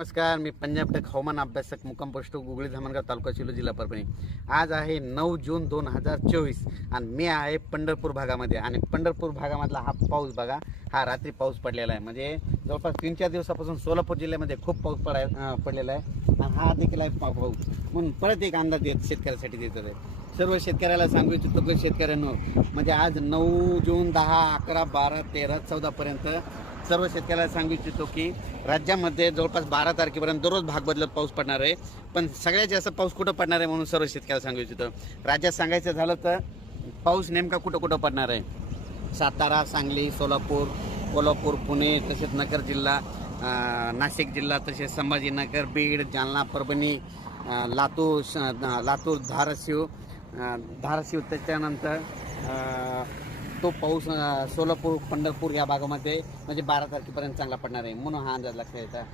नमस्कार, मी पंजाब टेक हवामान अभ्यासक मुक्काम पोस्ट गुगळी धामणगाव तालुका शिलो जिल्हा परभणी। आज आहे 9 जून 2024 आणि मी आहे पंढरपूर भागामध्ये आणि पंढरपूर भागामधला हा पाऊस बघा, हा रात्री पाऊस पडलेला आहे। म्हणजे जवळपास 3-4 दिवसापासून सोलापूर जिल्ह्यामध्ये खूप पाऊस पडलेला आहे आणि हा देखील आहे पाऊस। म्हणून परत एक अंदाज देत शेतकऱ्यासाठी देत आहे। सर्व शेतकऱ्याला सांगू इच्छितो की शेतकऱ्यांनो, म्हणजे आज 9 जून 10, 11, 12, 13, 14 पर्यंत सर्व शेतकऱ्याला सांगू इच्छितो की राज्यामध्ये जवळपास 12 तारखेपर्यंत दररोज भाग बदलत पाऊस पडणार आहे। पण सगळ्यात जास्त पाऊस कुठं पडणार आहे म्हणून सर्व शेतकऱ्याला सांगू इच्छितो। राज्यात सांगायचं झालं तर पाऊस नेमका कुठं पडणार आहे, सातारा, सांगली, सोलापूर, कोल्हापूर, पुणे, तसेच नगर जिल्हा, नाशिक जिल्हा, तसेच संभाजीनगर, बीड, जालना, परभणी, लातूर, धाराशिव, त्याच्यानंतर तो पाऊस सोलापूर, पंढरपूर या भागामध्ये म्हणजे 12 तारखेपर्यंत चांगला पडणार आहे म्हणून हा अंदाज लक्षात येतात।